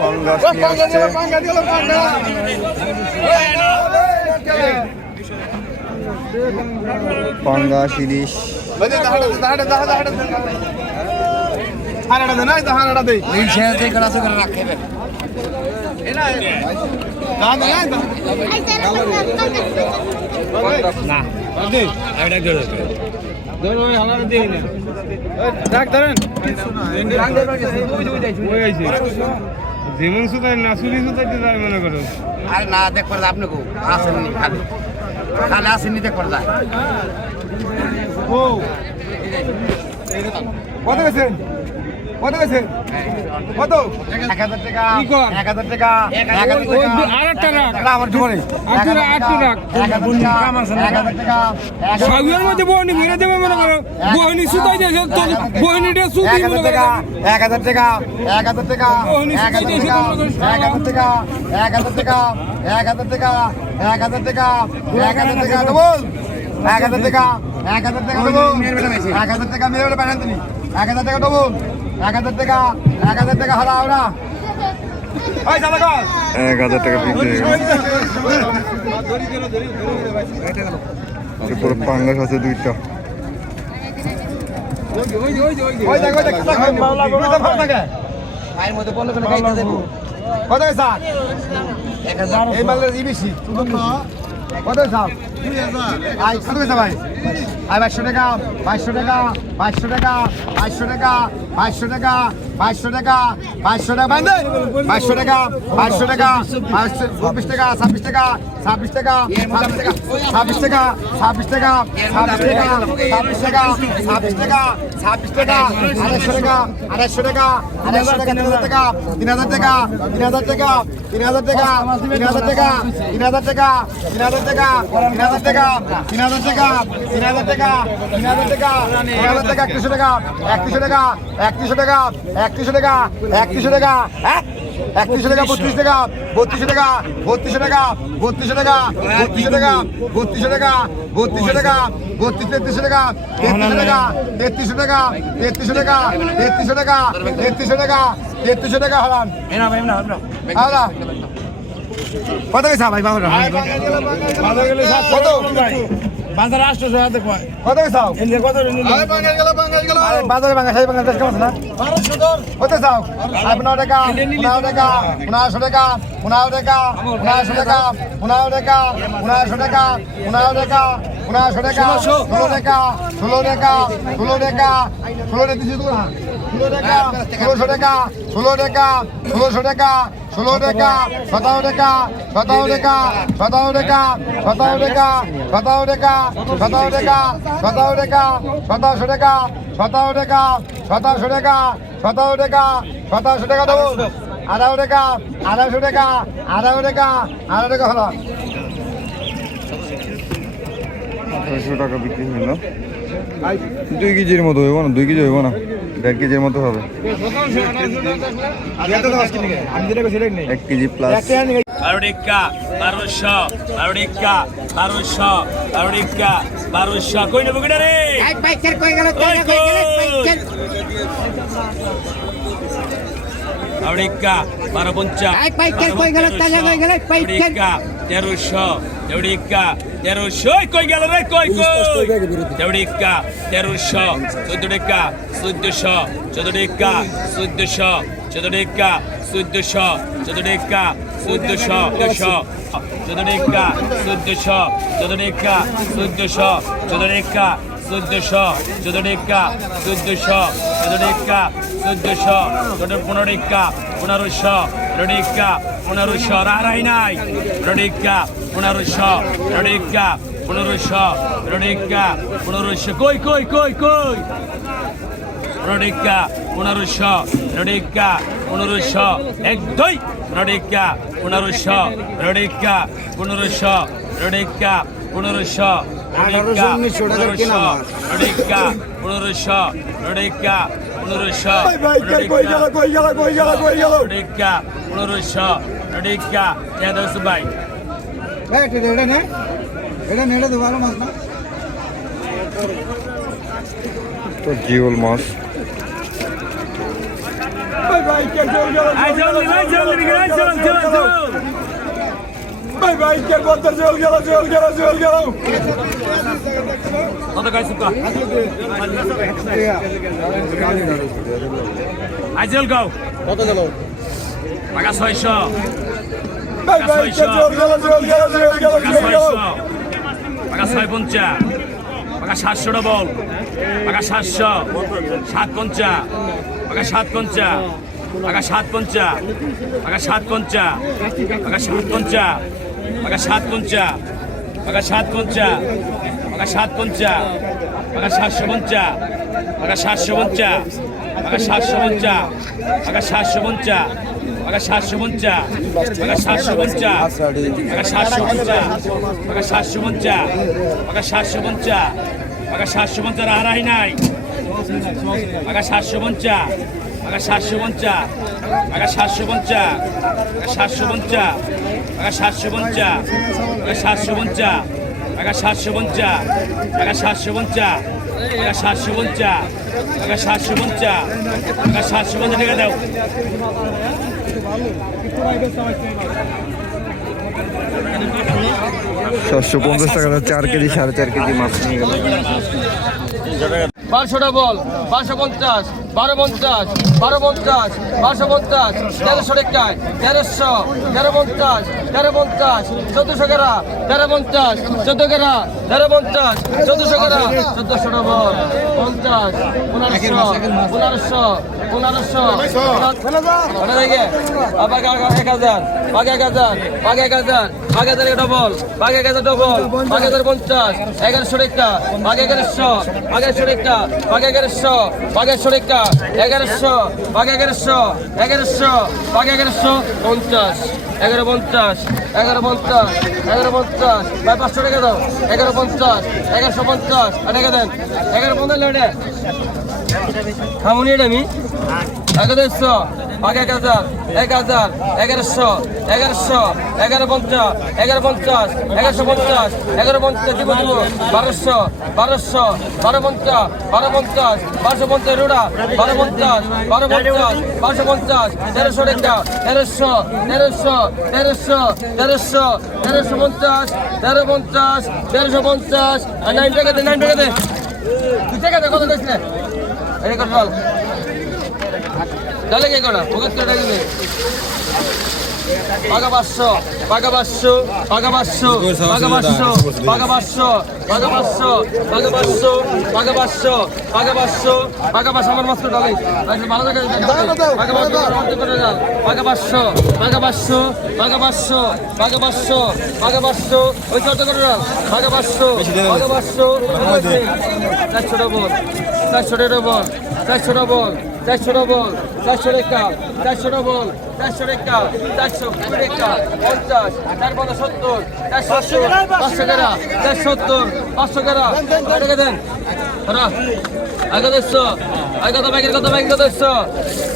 পঙ্গাস পঙ্গাস ইলিশ। না। যেমন সুতাই না। চুরি সুতাইতে যায় মনে করো। আরে না দেখ করে আপনি কো আসেননি খালি। খালি আসেননি দেখ করে যায় কত গেছেন? কত গেছেন কত এক হাজার টাকা? এক হাজার টাকা এক হাজার টাকা আর একটা রাখ। আমার জীবনে আটটু রাখ, রাখ। সাগুয়ের মধ্যে বহনি মেরে দেবে মনে করো বহনি সুতাই যাচ্ছে তোর বহনিটা সুতি মনে টাকা করো এক হাজার টাকা এক হাজার টাকা এক হাজার টাকা এক হাজার টাকা এক হাজার টাকা এক হাজার টাকা এক হাজার টাকা এক হাজার টাকা ডবল এক হাজার টাকা এক হাজার টাকা ডবল এক হাজার টাকা মেরে বলে পাঠান তুমি এক হাজার টাকা ডবল এক হাজার টাকা এক হাজার টাকা হারাও না। এক হাজার টাকা পাঙ্গাস আছে দুইটা। কত স্যার এই কত ভাই? আই বাইশশো টাকা বাইশশো টাকা বাইশশো টাকা বাইশশো টাকা বাইশশো টাকা বাইশশো টাকা বাইশশো টাকা বাইন্দে বাইশশো টাকা বাইশশো টাকা বাইশশো চব্বিশ টাকা ছাব্বিশ টাকা ছাব্বিশ টাকা ছাব্বিশ টাকা ছাব্বিশ টাকা ছাব্বিশ টাকা ছাব্বিশ টাকা ছাব্বিশ টাকা ছাব্বিশ টাকা ছাব্বিশ টাকা আড়াইশো টাকা আড়াইশো টাকা আড়াইশো টাকা তিন হাজার টাকা তিন হাজার টাকা তিন হাজার টাকা তিন হাজার টাকা তিন হাজার টাকা তিন হাজার টাকা তিন হাজার টাকা তিন হাজার টাকা তিন হাজার টাকা তিন হাজার টাকা তিন হাজার টাকা তিন হাজার টাকা একত্রিশশো টাকা একত্রিশশো টাকা একত্রিশশো টাকা একত্রিশশো টাকা একত্রিশশো টাকা হ্যাঁ? একত্রিশশো টাকা বত্রিশ টাকা বত্রিশশো টাকা বত্রিশশো টাকা বত্রিশশো টাকা বত্রিশশো টাকা বত্রিশশো টাকা বত্রিশশো টাকা বত্রিশ তেত্রিশশো টাকা তেত্রিশশো টাকা তেত্রিশশো টাকা তেত্রিশশো টাকা তেত্রিশশো টাকা তেত্রিশশো টাকা টাকা কত ভাই? বাবা কত? বাজারে আসছো সহায়তা কয় কত চাও এনে কত আরে বাঙাল গেল বাঙাল গেল আরে বাজারে বাঙাল সাহেব বাঙাল কেমন না কত চাও আপনার টাকা আপনার টাকা উনাশো টাকা উনাশো টাকা উনাশো টাকা উনাশো টাকা উনাশো টাকা উনাশো টাকা উনাশো টাকা ষোলো টাকা ষোলো টাকা ষোলো টাকা ষোলো টাকা ষোলো টাকা দিচ্ছি তো না দুই কেজির মতো হইব না দুই কেজি হইব না। দেড় কেজির মতো হবে। এক কেজি প্লাস বারো টিকা বারোশো বারো টিকা বারোশো বারো টিকা বারোশো। কই নেব কিনা রে? বারো টিকা বারো পঞ্চাশ তেরোশো দেউড়িকা তেরোশো কই গেল রে কই কই? দেউড়িকা তেরোশো চোদ্দ টাকা চোদ্দশো চোদ্দ টাকা চোদ্দশো চোদ্দ টাকা চোদ্দশো চোদ্দ টাকা চোদ্দশো দুশো চোদ্দ টাকা চোদ্দশো চোদ্দ টাকা চোদ্দশো চোদ্দ টাকা চোদ্দশো চোদ্দ টাকা চোদ্দশো চোদ্দ টাকা চোদ্দশো চোদ্দ পনেরো টাকা পনেরোশো রডিকা পনেরোশো রাই নাই। রডিকা পনেরোশো রডিকা পনেরোশো রডিকা পনেরোশো কই কই কই কই? রডিকা পনেরোশো রডিকা পনেরোশো এক দুই রডিকা পনেরোশো রডিকা পনেরোশো রডিকা পনেরোশো রডিকা পনেরোশো রডিকা পনেরোশো রডিকা পনেরোশো টিকা পনেরোশো টিকা কেন ভাই? এটা নে এটা নেড়ে দেবো ভালো মাছ না। তো জিওল মাছ? ভাই ভাই কে জল জল আই জল ভাই জল জল জল জল ভাই কে বলতে চল গেল চল গেল চল গেল। কত গাই সুকা আই জল গাও। কত গেল টাকা ছয়শো। ভাই কে চল গেল চল গেল চল গেল চল গেল। টাকা ছয় পঞ্চা। টাকা সাতশো ডবল টাকা সাতশো। সাত পঞ্চা। টাকা সাত পঞ্চা। টাকা সাত পঞ্চা। টাকা সাত পঞ্চা। টাকা সাত পঞ্চা। টাকা সাত পঞ্চা টাকা সাত পঞ্চা টাকা সাত পঞ্চা টাকা সাতশো পঞ্চা টাকা সাতশো পঞ্চা টাকা সাতশো পঞ্চা টাকা সাতশো পঞ্চা টাকা সাতশো পঞ্চা টাকা সাতশো পঞ্চা টাকা সাতশো পঞ্চা টাকা সাতশো পঞ্চা টাকা সাতশো পঞ্চা টাকা সাতশো পঞ্চা হারাই নাই টাকা সাতশো পঞ্চা টাকা সাতশো পঞ্চা টাকা সাতশো পঞ্চা টাকা সাতশো পঞ্চা টাকা সাতশো পঞ্চা টাকা সাতশো পঞ্চা টাকা সাতশো পঞ্চা টাকা সাতশো পঞ্চা টাকা সাতশো পঞ্চা টাকা সাতশো পঞ্চা টাকা সাতশো পঞ্চা টাকা দাও। সাতশো পঞ্চাশ টাকা চার কেজি সাড়ে চার কেজি মাছ নিয়ে গেল। বারোশোটা বল বারোশো পঞ্চাশ। বারো পঞ্চাশ বারো পঞ্চাশ, বারোশো পঞ্চাশ, তেরোশো টাকায় তেরোশো, তেরো পঞ্চাশ তেরো পঞ্চাশ, চোদ্দশো গেরা, তেরো পঞ্চাশ, চোদ্দ গেরা, তেরো পঞ্চাশ, চোদ্দশো গেরা চোদ্দশোটা বল পঞ্চাশ, পনেরোশো পনেরোশো পনেরোশো ওটা দেখে বাঘ হাজার পঞ্চাশ, এগারোশো টাকা বাঘ এগারোশো, বাঘ টাকা বাঘ এগারোশো, বাঘ একশো টাকা এগারোশো বাঘ এগারোশো এগারোশো বাঘ এগারোশো, পঞ্চাশ। এগারো পঞ্চাশ এগারো পঞ্চাশ এগারো পঞ্চাশ। ভাই, পাঁচশো টাকা দাও। এগারো পঞ্চাশ, এগারোশো পঞ্চাশ। আর টাকা দেন। এগারো পঞ্চাশ খামুনি এটা আমি। বাঘ এক হাজার এক হাজার, এগারোশো এগারোশো, এগারো পঞ্চাশ এগারো পঞ্চাশ, এগারোশো পঞ্চাশ, এগারো পঞ্চাশ, দিব দিব, বারোশো বারোশো, বারো পঞ্চাশ বারো পঞ্চাশ, বারোশো পঞ্চাশ, রোডা, বারো পঞ্চাশ বারো পঞ্চাশ, বারোশো পঞ্চাশ, তেরোশো টাকা তেরোশো তেরোশো তেরোশো তেরোশো তেরোশো পঞ্চাশ, তেরো পঞ্চাশ, তেরোশো পঞ্চাশ নাইন টাকা দে নাইন টাকা দে। তুই টাকা দে, কত দিস এই কর বল তাহলে কে করা ভগত করে দে পাকা পাঁচশো পাকা পাঁচশো পাকা পাঁচশো পাকা পাঁচশো পাকা পাঁচশো পাকা পাঁচশো পাকা পাঁচশো পাকা পাঁচশো পাকা পাঁচশো পাকা পাঁচশো আমার মাস্টার ডালে ভালো থাকে পাকা পাঁচশো করে পাঁচশো পাকা পাঁচশো পাকা পাঁচশো পাকা পাঁচশো পাকা পাঁচশো ওই করে যান পাকা পাঁচশো পাকা পাঁচশো চারশো ডবল চারশো ডবল চারশো ডবল চারশো ডবল চারশো রেখা, চারশো ডবল চারশো রেখা চারশো রেখা, পঞ্চাশ চার পঞ্চাশ সত্তর, চারশো পাঁচশো টাকা, চারশো সত্তর, পাঁচশো টাকা দেন। আগে দেড়শো আগে কত ব্যাগের কত ব্যাগ দেড়শো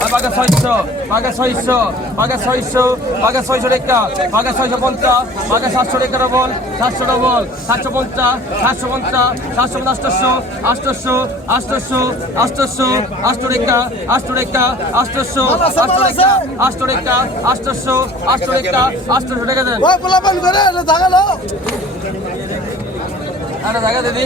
আর বাঘা ছয়শো বাঘা ছয়শো বাঘা ছয়শো বাঘা ছয়শো রেখা বাঘা ছয়শো পঞ্চাশ বাঘা সাতশো রেখা ডবল সাতশো ডবল সাতশো পঞ্চাশ সাতশো পঞ্চাশ সাতশো আষ্টশো আষ্টশো আষ্টশো আষ্টশো আষ্ট রেখা আষ্ট রেখা আষ্টশো আষ্ট রেখা আষ্ট রেখা আষ্টশো আষ্ট রেখা আষ্টশো টাকা দেন। আরে দেখা দিদি।